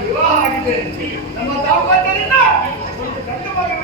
ವಿವಾಹ ಆಗಿದೆ. ನಮ್ಮ ದಾಂಪತ್ಯದಿಂದ ಒಂದು ಗಂಡು ಮಗನ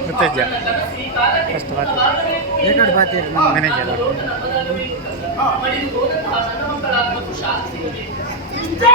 ಮುತ್ತಜ್ಜ ಫಸ್ಟ್ ಬಾತಿ ಏಕಡೆ ಬಾತಿ ಮ್ಯಾನೇಜರ್ ಇಷ್ಟೇ